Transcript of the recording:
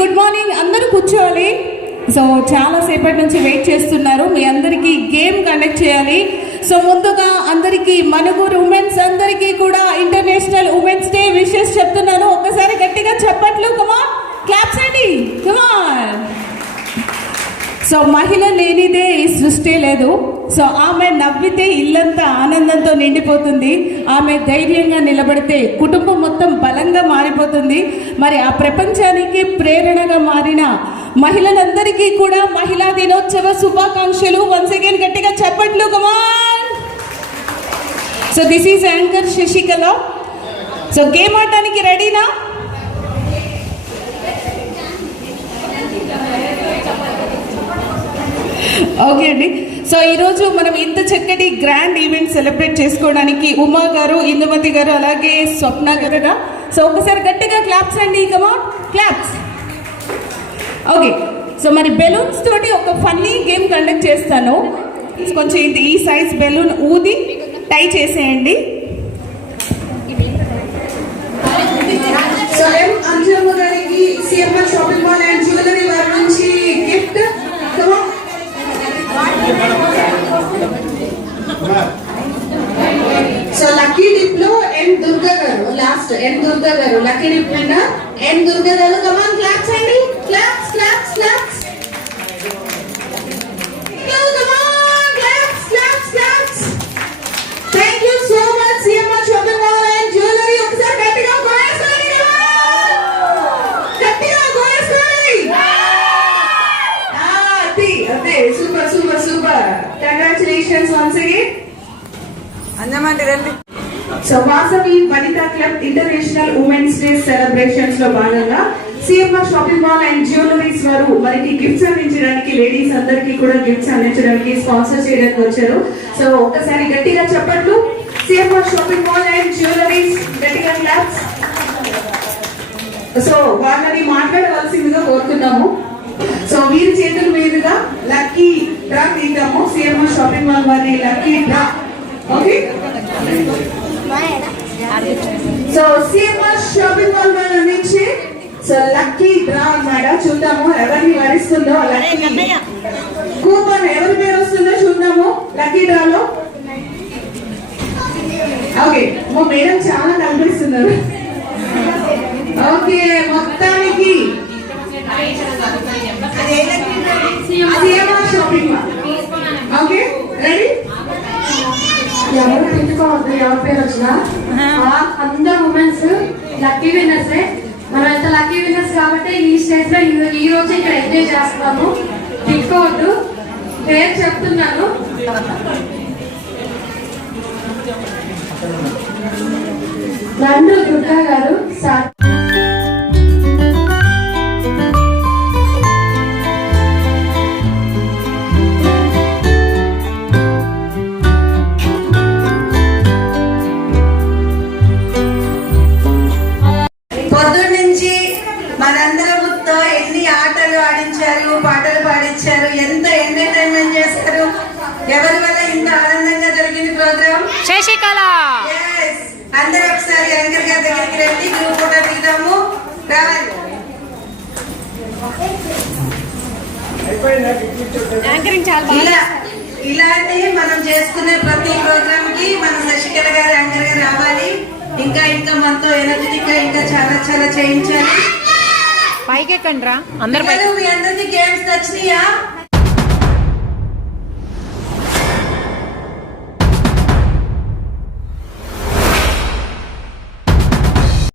Good morning. అందరూ కూర్చోవాలి. So చాలా సేపటి నుంచి వెయిట్ చేస్తున్నారు. మీ అందరికీ గేమ్ కండక్ట్ చేయాలి. సో ముందుగా అందరికీ మనుగురు ఉమెన్స్ అందరికీ కూడా ఇంటర్నేషనల్ ఉమెన్స్ డే విషెస్ చెప్తున్నాను. ఒక్కసారి గట్టిగా చప్పట్లు. కమాన్, క్లాప్స్ అండి, కమాన్. సో మహిళ లేనిదే ఈ సృష్టి లేదు. సో ఆమె నవ్వితే ఇల్లంతా ఆనందంతో నిండిపోతుంది. ఆమె ధైర్యంగా నిలబడితే కుటుంబం మొత్తం బలంగా మారిపోతుంది. మరి ఆ ప్రపంచానికి ప్రేరణగా మారిన మహిళలందరికీ కూడా మహిళా దినోత్సవ శుభాకాంక్షలు. వన్స్ అగైన్ గట్టిగా చప్పట్లు, come on. So this is anchor Sasikala. So game ఆడటానికి రెడీనా? ఓకే అండి. సో ఈరోజు మనం ఇంత చక్కటి గ్రాండ్ ఈవెంట్ సెలబ్రేట్ చేసుకోవడానికి ఉమా గారు, ఇందుమతి గారు, అలాగే స్వప్న గారు. సో ఒకసారి గట్టిగా క్లాప్స్ అండి, కమాన్, క్లాప్స్. ఓకే, సో మరి బెలూన్స్ తోటి ఒక ఫన్నీ గేమ్ కండక్ట్ చేస్తాను. కొంచెం ఈ సైజ్ బెలూన్ ఊది టై చేసేయండి. సో అంజమ్మ గారికి CMR shopping mall and jewellery వారి నుంచి గిఫ్ట్. సో లక్కీ డిప్ లో ఎన్ దుర్గా గారు, last N Durga garu lucky dip winner. N Durga garu, come on, claps అండి, claps claps claps. Come on, claps claps claps. Thank you so much CMR shopping mall and jewellery. ఒకసారి గట్టిగా గోయేసుకోండి, గట్టిగా గోయేసుకోండి. అదే super super super. Congratulations once again. అందమండి రండి. So Vasavi Vanitha club international women's day celebrations లో భాగంగా CMR shopping mall and jewelleries వారు మనకి గిఫ్ట్స్ అందించడానికి, లేడీస్ అందరికీ కూడా గిఫ్ట్స్ అందించడానికి, స్పాన్సర్ చేయడానికి వచ్చారు. సో ఒక్కసారి గట్టిగా చెప్పట్లు. CMR shopping mall and jewelleries, గట్టిగా క్లాప్స్. సో వాళ్ళని మాట్లాడవలసిందిగా కోరుతున్నాము. సో వీరి చేతుల మీదుగా లక్కీ డ్రా తీద్దాము. సిఎంఆర్ షాపింగ్ మాల్ వారి lucky draw. Okay, so CMR shopping mall వారు అందించే సో లక్కీ డ్రా అన్నమాట. చూద్దాము ఎవరిని వరిస్తుందో. లక్కీ కూపన్ ఎవరి పేరు వస్తుందో చూద్దాము లక్కీ డ్రాలో. ఓకే, మా మేడం చాలా కనిపిస్తున్నారు. ఓకే, మొత్తానికి CMR shopping mall. Okay, ready? ఎవరు పెట్టుకోవద్దు, ఎవరి పేరు వచ్చినా అందరు ఉమెన్స్ లక్కీ విన్నర్స్. మనం ఎంత లక్కీ విన్నర్స్ కాబట్టి ఈ స్టేజ్ లో ఈ రోజు ఇక్కడ ఎంజాయ్ చేస్తున్నాము. పెట్టుకోవద్దు, పేరు చెప్తున్నాను. నందు దుర్గా గారు, మనందరముతో ఎన్ని ఆటలు ఆడించారు, పాటలు పాడించారు, ఎంత ఎంటర్టైన్మెంట్ చేశారు. ఎవరి వల్ల ఇంత ఆనందంగా జరిగింది ప్రోగ్రామ్? శశికళ. అందరూ ఒకసారి యాంకర్ గారి దగ్గరికి రండి, గ్రూప్ ఫోటో తీద్దాము. రావాలి. ఇలాంటి మనం చేసుకునే ప్రతి ప్రోగ్రామ్ కి మన శశికళ గారు యాంకర్ గా రావాలి. ఇంకా ఇంకా మనతో ఎనర్జెటిక్ గా ఇంకా చాలా చాలా చేయించాలి. పైకెక్కండి రా అందరూ. మీ అందరికీ గేమ్స్